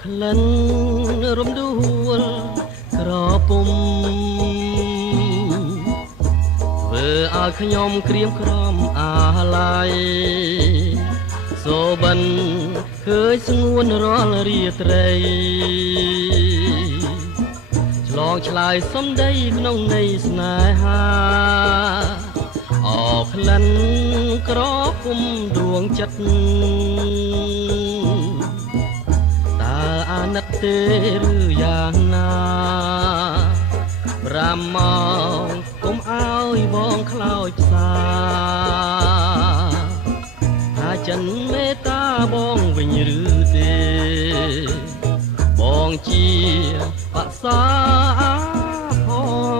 ក្លិនរំដួលក្រពុំធ្វើឲ្យខ្ញុំក្រៀមក្រំអាឡ័យសូបិនឃើញស្ងួនរាល់រាត្រីឆ្លងឆ្លើយសំដីក្នុងន័យស្នេហាអក្លិនក្រពុំដួងចិត្តតើអាណិតទេឬយ៉ាងណា5ម៉ោងកុំឲ្យបងខ្លោចផ្សាថាចិនមេត្តាបងវិញឬទេបងជាបក្សាហ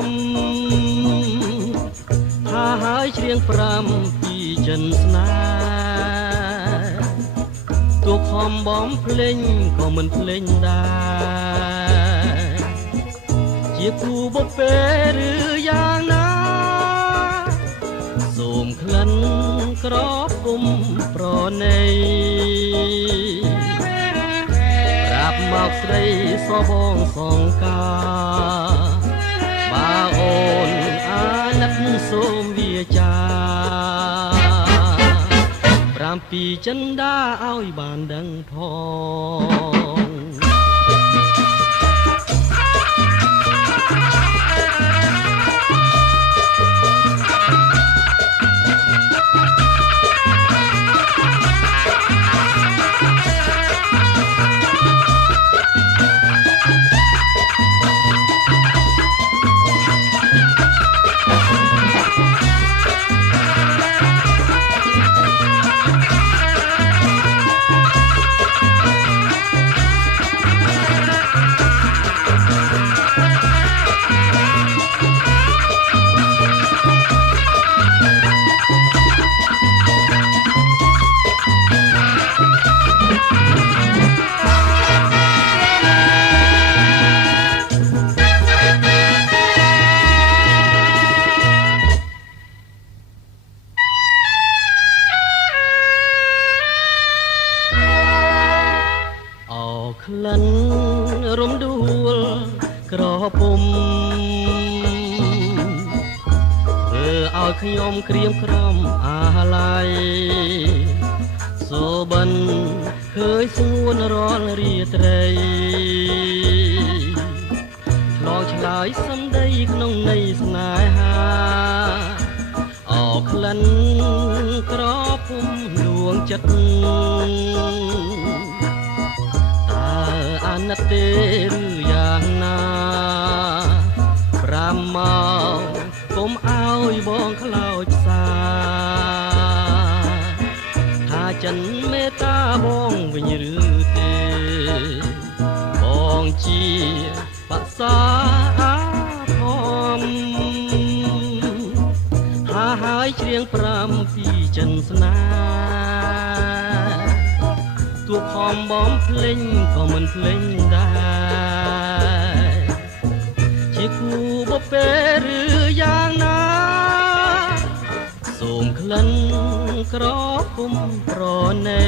មថាហើយច្រៀង5ពីចិនស្នេហ៍ទូខំបំភ្លេងក៏មិនភ្លេងដែរជាគូបពេឬយ៉ាងណាសូមក្លិនក្រពុំប្រណីប្រាប់មកស្រីសបងសងកាបើអូនអាណិតសូមវាចា7ចិនដាឲ្យបានដឹងផងក្លិនរំដួលក្រពុំធ្វើឲ្យខ្ញុំក្រៀមក្រំអាឡ័យសូបិនឃើញស្ងួនរាល់រាត្រីឆ្លងឆ្លើយសំដីក្នុងន័យស្នេហាអក្លិនក្រពុំលួងចិត្តអាណិតទេឬយ៉ាងណា5ម៉ោងកុំឲ្យបងខ្លោចផ្សាថាចិនមេត្តាបងវិញឬទេបងជាបក្សាធំថាហើយច្រៀង5ពីចិនស្នេហ៍ទូខំបំភ្លេងក៏មិនភ្លេងដែរជាគូបពេឬយ៉ាងណាសូមក្លិនក្រពុំប្រណី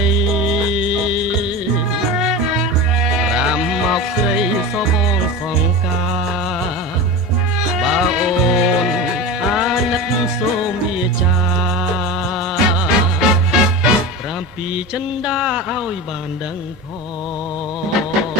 5មកស្រីសបងសងកាបើអូនអាណិតសូមវាចា7ចិនដាឲ្យបានដឹងផង